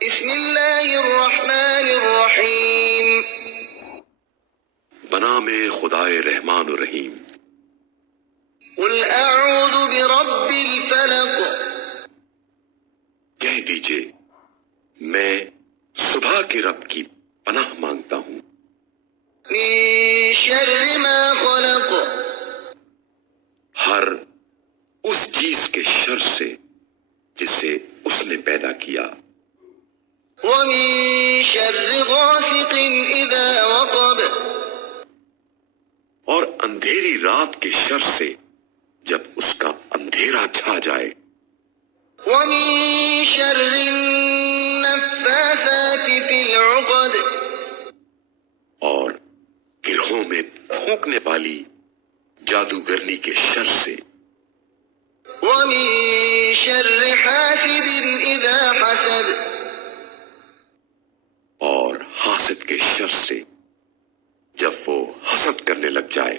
بسم اللہ الرحمن الرحیم بنام خدائے رحمان و رحیم۔ قل اعوذ برب الفلق کہہ دیجئے میں صبح کے رب کی پناہ مانگتا ہوں، من شر ما خلق ہر اس چیز کے شر سے جسے اس نے پیدا کیا، ومن شر غاسق اذا وقب اور اندھیری رات کے شر سے جب اس کا اندھیرا چھا جائے، ومن شر النفاثات في العقد اور گرہوں میں پھونکنے والی جادوگرنی کے شر سے، ومن شر حاسد اذا حسد اور حاسد کے شر سے جب وہ حسد کرنے لگ جائے۔